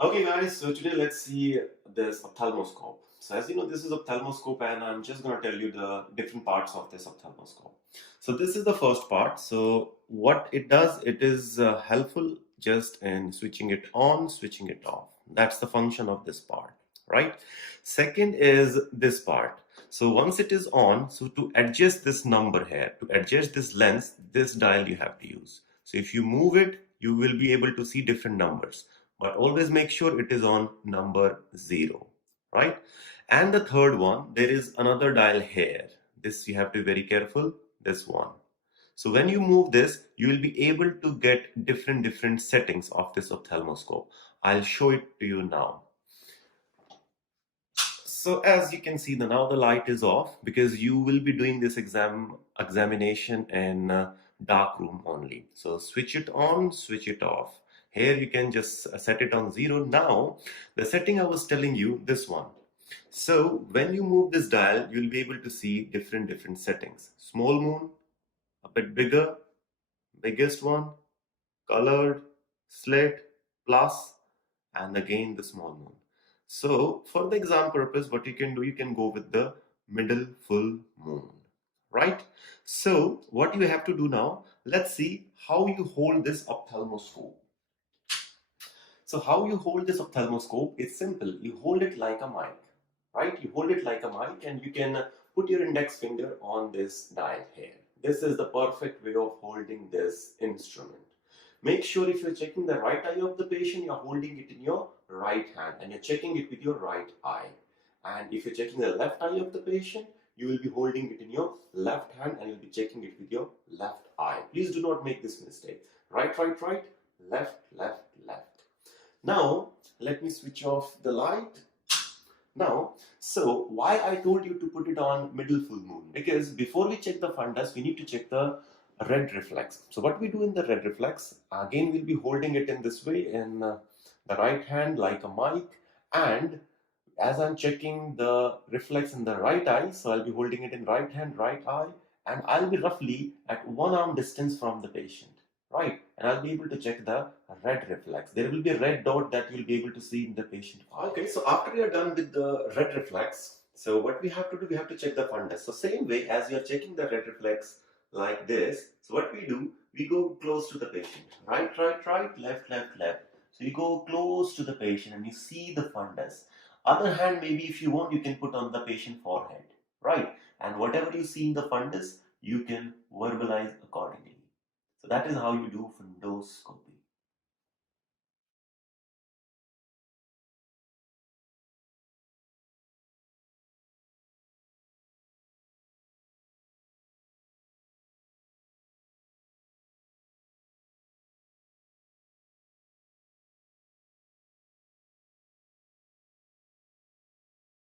Okay guys, so today let's see this ophthalmoscope. So as you know, this is ophthalmoscope and I'm just going to tell you the different parts of this ophthalmoscope. So this is the first part. So what it does, it is helpful just in switching it on, switching it off. That's the function of this part, right? Second is this part. So once it is on, so to adjust this number here, to adjust this lens, this dial you have to use. So if you move it, you will be able to see different numbers, but always make sure it is on number 0, right? And the third one, there is another dial here. This you have to be very careful, this one. So when you move this, you will be able to get different settings of this ophthalmoscope. I'll show it to you now. So as you can see, now the light is off because you will be doing this examination in dark room only. So switch it on, switch it off. Here you can just set it on 0. Now the setting I was telling you, this one. So when you move this dial, you'll be able to see different settings. Small moon, a bit bigger, biggest one, colored, slit, plus, and again the small moon. So for the exam purpose, what you can do, you can go with the middle full moon, right? So what you have to do now, let's see how you hold this ophthalmoscope. So how you hold this ophthalmoscope is simple. You hold it like a mic, right? You hold it like a mic and you can put your index finger on this dial here. This is the perfect way of holding this instrument. Make sure if you're checking the right eye of the patient, you're holding it in your right hand and you're checking it with your right eye. And if you're checking the left eye of the patient, you will be holding it in your left hand and you'll be checking it with your left eye. Please do not make this mistake. Right, left, left, left. Now, let me switch off the light. Now, so why I told you to put it on middle full moon? Because before we check the fundus, we need to check the red reflex. So what we do in the red reflex, again we'll be holding it in this way in the right hand like a mic, and as I'm checking the reflex in the right eye, so I'll be holding it in right hand, right eye, and I'll be roughly at 1 arm distance from the patient, right? And I'll be able to check the red reflex. There will be a red dot that you'll be able to see in the patient eye. Okay, so after you're done with the red reflex, so what we have to do, we have to check the fundus. So same way as you're checking the red reflex like this, so what we do, we go close to the patient. Right, left, left, left. So you go close to the patient and you see the fundus. Other hand, maybe if you want, you can put on the patient forehead, right? And whatever you see in the fundus, you can verbalize accordingly. So that is how you do fundoscopy.